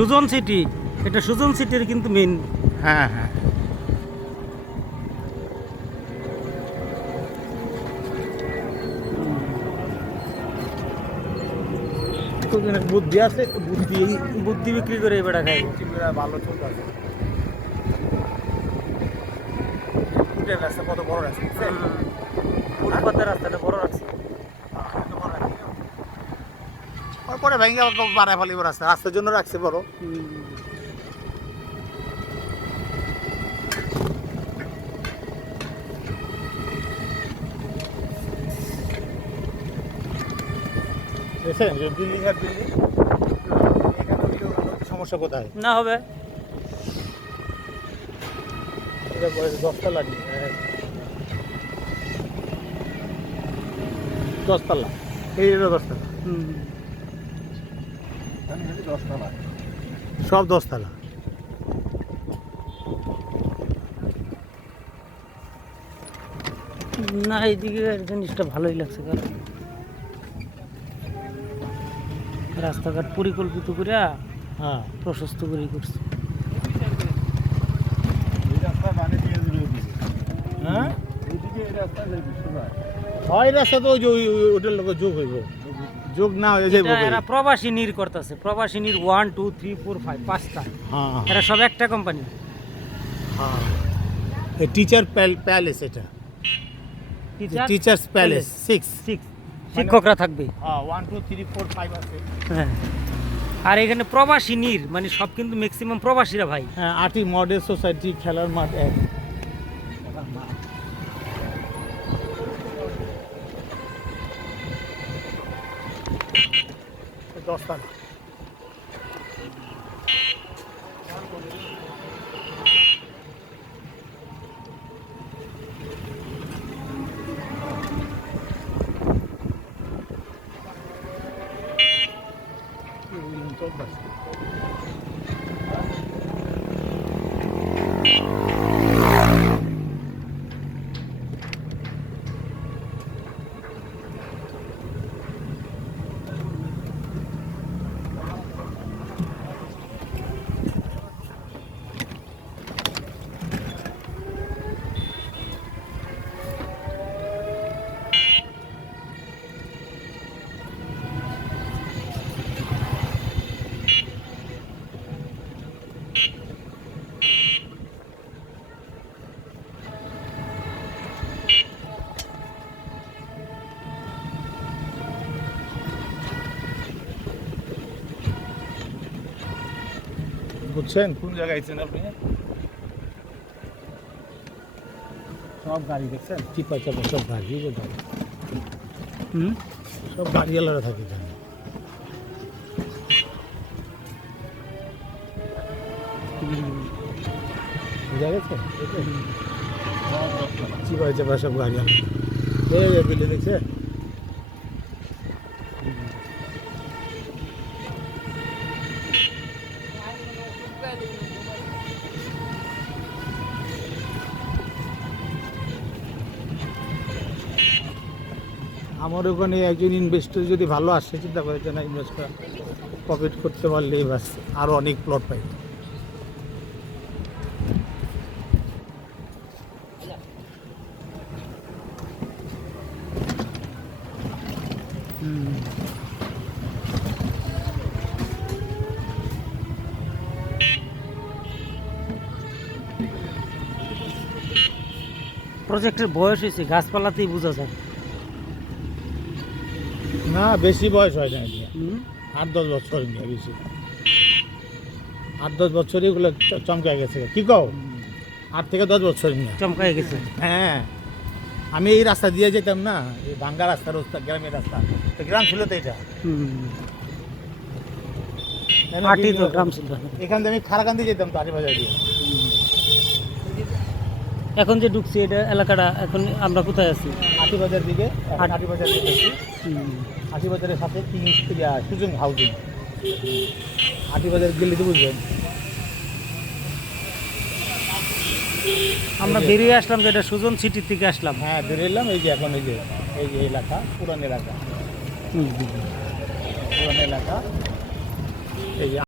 Sujan city এটা সুজন সিটির কিন্তু মেন হ্যাঁ হ্যাঁ। বুদ্ধি আছে বুদ্ধি বুদ্ধি বিক্রি করে বেটা খাই ভালো চলতে আছে রাস্তা কত বড় রাস্তা? ফুটপাতের রাস্তাটা বড় রাখছে পরে ভেঙে বাড়ায় ফেলিব রাস্তা। রাস্তার জন্য রাখছে বড়। বিল্ডিং আর বিল্ডিং সমস্যা কোথায়? না হবে। দশতলা দশতলা। এই দশতলা। সব দশতলা। না এইদিকে জিনিসটা ভালোই লাগছে কারণ রাস্তাঘাট পরিকল্পিত করে হ্যাঁ। প্রশস্ত করে করছে। হ্যাঁ? হয় রাস্তা তো ওই যে ওই- ওই- ওটার লোক যোগ হইব। যোগ না হয়ে এটা এরা প্রবাসী নির করতেছে। প্রবাসী নির one two three four five পাঁচটা। হ্যাঁ এরা সব একটা কোম্পানি হ্যাঁ। টিচার প্যালেস এটা। টিচার্স প্যালেস সিক্স সিক্স শিক্ষকরা থাকবে। হ্যাঁ one two three four five আছে। হ্যাঁ। আর এখানে প্রবাসী নির মানে সব কিন্তু ম্যাক্সিমাম প্রবাসীরা ভাই। হ্যাঁ আটি মডেল সোসাইটি খেলার মাঠ এক। দশতলা বুঝছেন? কোন জায়গায় আছেন আপনি? সব গাড়ি দেখছেন? চিপা চাপা সব গাড়ি। হুম? সব গাড়িওয়ালারা থাকে এখানে। বুঝা গেছে? চিপা চাপা সব গাড়িওয়ালা? এই বিলে দেখছে? আমার ওখানে একজন ইনভেস্টর যদি ভালো আসে, চিন্তা করে যে না ইনভেস্ট করা প্রফিট করতে পারলেই বাস আরও অনেক প্লট পাই। প্রজেক্টের বয়স হয়েছে, গাছপালাতেই বোঝা যায় না বেশি বয়স হয় না। আট দশ বছর বেশি। আট দশ বছরই এগুলো চ- চমকে গেছে। কি কও? আট থেকে দশ বছর নিয়ে চমকাই গেছে। হ্যাঁ। আমি এই রাস্তা দিয়ে যেতাম না এই ভাঙ্গা রাস্তা রাস্তা গ্রামের রাস্তা। তো গ্রাম ছিল তো এটা। এখান থেকে আমি খারাকান্দি যেতাম তো আটি বাজার দিয়ে। এখন যে ঢুকছি এটা এলাকাটা এখন আমরা কোথায় আছি? আটিবাজার দিকে এখন আটি- আটি বাজার দিকে হুম। আটি বাজারের সাথে কিং সুজং হাউজিং আটিবাজার গেলে তো বুঝবেন। আমরা বেরিয়ে আসলাম যেটা সুজন সিটির থেকে আসলাম। হ্যাঁ বেরিয়ে এলাম এই যে এখন এই যে এই যে এলাকা পুরান এলাকা। পুরান এলাকা। এই যে